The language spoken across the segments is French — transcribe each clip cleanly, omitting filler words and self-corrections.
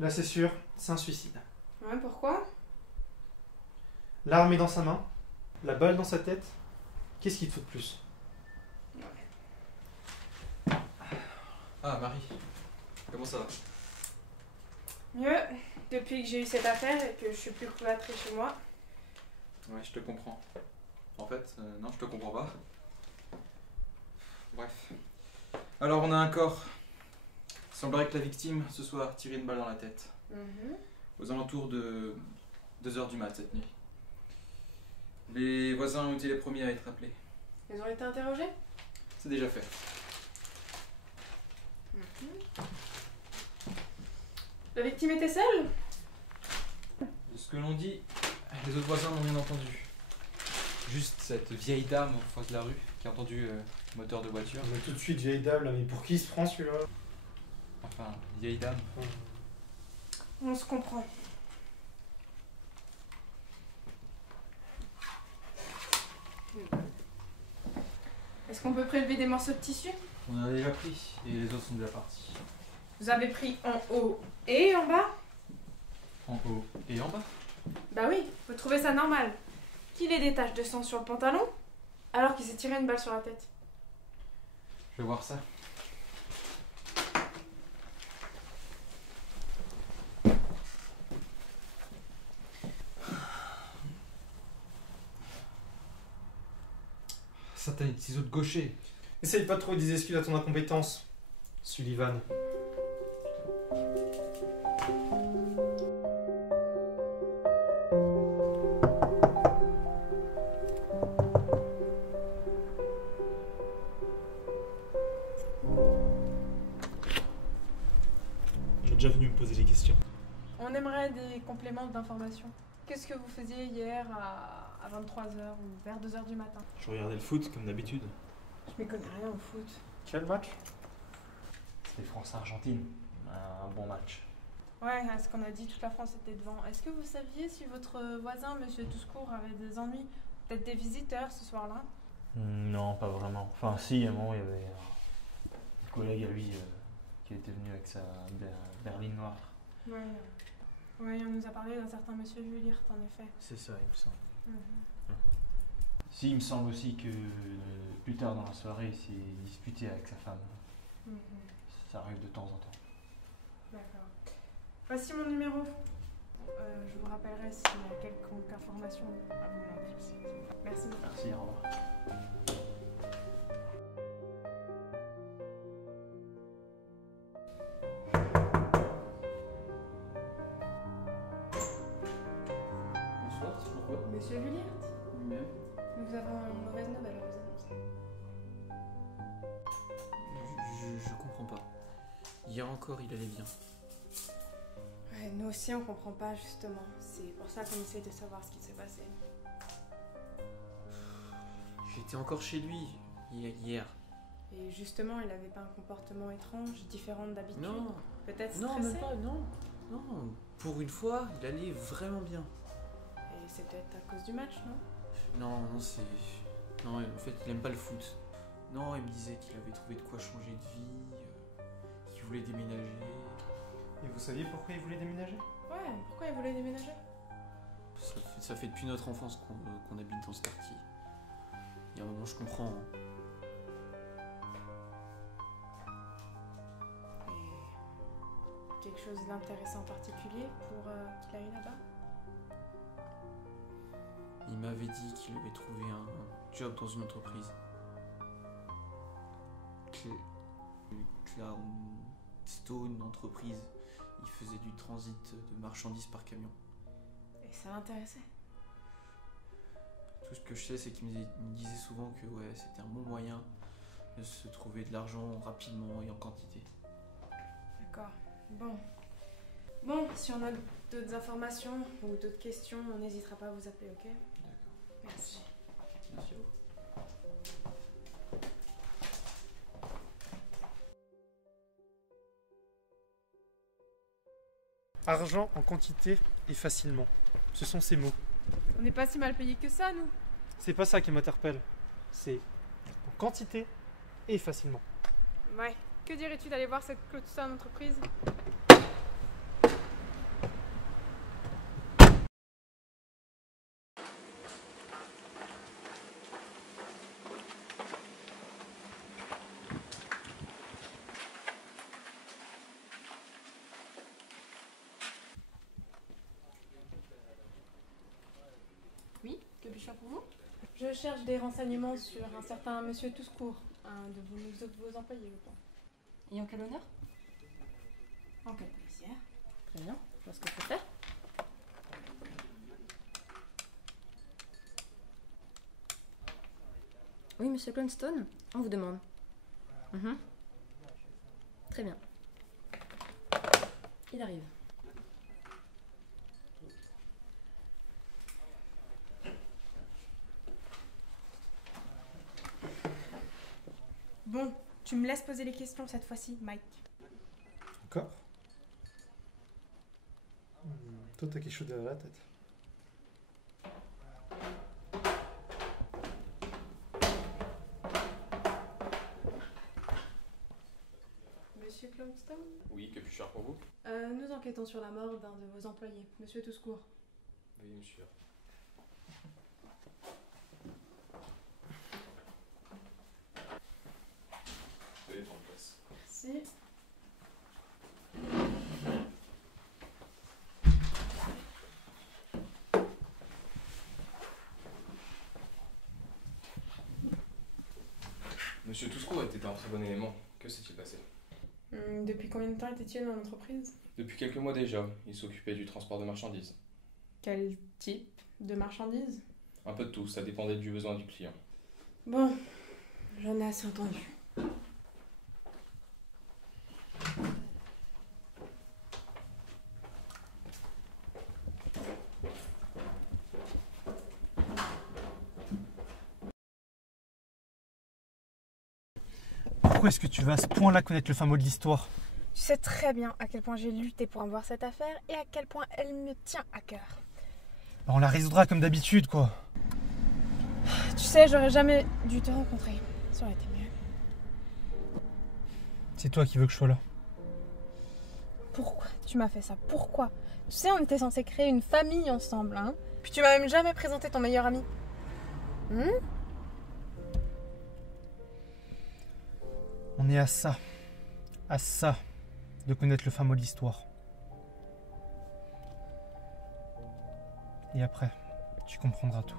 Là, c'est sûr, c'est un suicide. Ouais, pourquoi? L'arme est dans sa main, la balle dans sa tête. Qu'est-ce qu'il te faut de plus? Ah, Marie, comment ça va? Mieux, depuis que j'ai eu cette affaire et que je suis plus cloîtrée chez moi. Ouais, je te comprends. En fait, non, je te comprends pas. Bref. Alors, on a un corps. Il semblerait que la victime se soit tiré une balle dans la tête. Aux alentours de 2h du mat cette nuit. Les voisins ont été les premiers à être appelés. Ils ont été interrogés? C'est déjà fait. La victime était seule? De ce que l'on dit, les autres voisins n'ont rien entendu. Juste cette vieille dame au face de la rue qui a entendu le moteur de voiture. Mais tout de suite, vieille dame, là, mais pour qui il se prend celui-là? Enfin, vieille dame. On se comprend. Est-ce qu'on peut prélever des morceaux de tissu? On en a déjà pris et les autres sont déjà partis. Vous avez pris en haut et en bas? En haut et en bas. Bah oui, vous trouvez ça normal qu'il ait des taches de sang sur le pantalon alors qu'il s'est tiré une balle sur la tête? Je vais voir ça. Satané de ciseaux de gaucher. Essaye pas de trouver des excuses à ton incompétence, Sullivan. J'ai déjà venu me poser des questions. On aimerait des compléments d'information. Qu'est-ce que vous faisiez hier à 23h ou vers 2h du matin? Je regardais le foot comme d'habitude. Je m'y connais rien au foot. Quel match? C'était France-Argentine. Un bon match. Ouais, à ce qu'on a dit, toute la France était devant. Est-ce que vous saviez si votre voisin, Monsieur Touscourt, avait des ennuis? Peut-être des visiteurs ce soir-là? Non, pas vraiment. Enfin, si, à un moment, il y avait un collègue à lui qui était venu avec sa berline noire. Ouais. Ouais, on nous a parlé d'un certain Monsieur Julirt, en effet. C'est ça, il me semble. Mhm. Si, il me semble aussi que plus tard dans la soirée, il s'est disputé avec sa femme. Mhm. Ça arrive de temps en temps. D'accord. Voici mon numéro. Je vous rappellerai s'il y a quelconque information à vous demander. Merci beaucoup. Merci, au revoir. Bonsoir, c'est pourquoi? Monsieur Julirt, Lui-même. nous avons une mauvaise nouvelle à vous annoncer. Je comprends pas. Hier encore, il allait bien. Ouais, nous aussi, on comprend pas, justement. C'est pour ça qu'on essaie de savoir ce qui s'est passé. J'étais encore chez lui hier. Et justement, il avait pas un comportement étrange, différent d'habitude? Non, Peut-être non, stressé? même pas, non. Non, pour une fois, il allait vraiment bien. Et c'est peut-être à cause du match, non? Non, c'est... Non, en fait, il aime pas le foot. Non, il me disait qu'il avait trouvé de quoi changer de vie, qu'il voulait déménager. Et vous saviez pourquoi il voulait déménager? Ouais, pourquoi il voulait déménager? Ça fait depuis notre enfance qu'on habite dans ce quartier. Il y a un moment, je comprends. Hein. Et quelque chose d'intéressant en particulier pour qu'il aille là-bas? Il m'avait dit qu'il avait trouvé un job dans une entreprise. Cloudstone entreprise. Il faisait du transit de marchandises par camion. Et ça l'intéressait? Tout ce que je sais, c'est qu'il me disait souvent que ouais, c'était un bon moyen de se trouver de l'argent rapidement et en quantité. D'accord. Bon. Bon, si on a d'autres informations ou d'autres questions, on n'hésitera pas à vous appeler, ok? D'accord. Merci. Merci à vous. Argent en quantité et facilement. Ce sont ces mots. On n'est pas si mal payés que ça, nous. C'est pas ça qui m'interpelle. C'est en quantité et facilement. Ouais. Que dirais-tu d'aller voir cette Cloudstone entreprise? Je cherche des renseignements sur un certain monsieur Touscourt, un de vos employés, je pense. Et en quel honneur? Enquête policière. Très bien, je vois ce que je peux faire. Oui, monsieur Clonstone, on vous demande. Très bien. Il arrive. Bon, tu me laisses poser les questions cette fois-ci, Mike. Encore? Toi, t'as quelque chose derrière la tête. Monsieur Clonstone? Oui, que puis-je faire pour vous? Nous enquêtons sur la mort d'un de vos employés, monsieur Touscourt. Oui, monsieur. Veuillez prendre place. Merci. Monsieur Touscourt était un très bon élément. Que s'est-il passé? Depuis combien de temps était-il dans l'entreprise? Depuis quelques mois déjà, il s'occupait du transport de marchandises. Quel type de marchandises? Un peu de tout, ça dépendait du besoin du client. Bon, j'en ai assez entendu. Pourquoi est-ce que tu veux à ce point-là connaître le fin mot de l'histoire? Tu sais très bien à quel point j'ai lutté pour avoir cette affaire et à quel point elle me tient à cœur. Bah, on la résoudra comme d'habitude, quoi. Tu sais, j'aurais jamais dû te rencontrer. Ça aurait été mieux. C'est toi qui veux que je sois là. Pourquoi tu m'as fait ça? Pourquoi? Tu sais, on était censés créer une famille ensemble, hein? Puis tu m'as même jamais présenté ton meilleur ami. On est à ça, de connaître le fin mot de l'histoire. Et après, tu comprendras tout.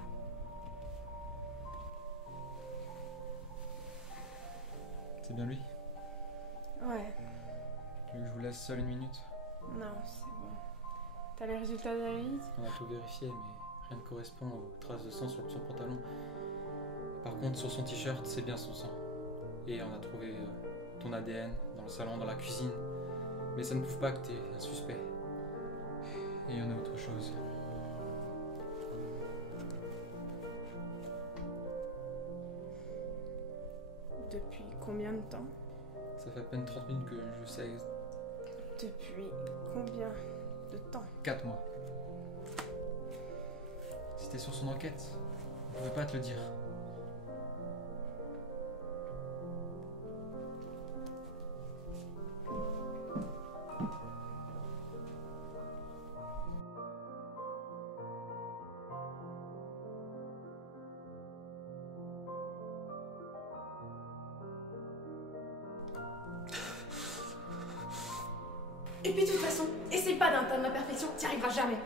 C'est bien lui? Ouais, Tu veux que je vous laisse seul une minute? non, c'est bon. T'as les résultats d'analyse? On a tout vérifié, mais rien ne correspond aux traces de sang sur son pantalon. Par contre, sur son t-shirt, c'est bien son sang. Et on a trouvé ton ADN dans le salon, dans la cuisine. Mais ça ne prouve pas que t'es un suspect. Et il y en a autre chose. Depuis combien de temps? Ça fait à peine 30 minutes que je sais. Depuis combien de temps? 4 mois. C'était sur son enquête. On pouvait pas te le dire. Et puis de toute façon, essaye pas d'atteindre la perfection, t'y arriveras jamais.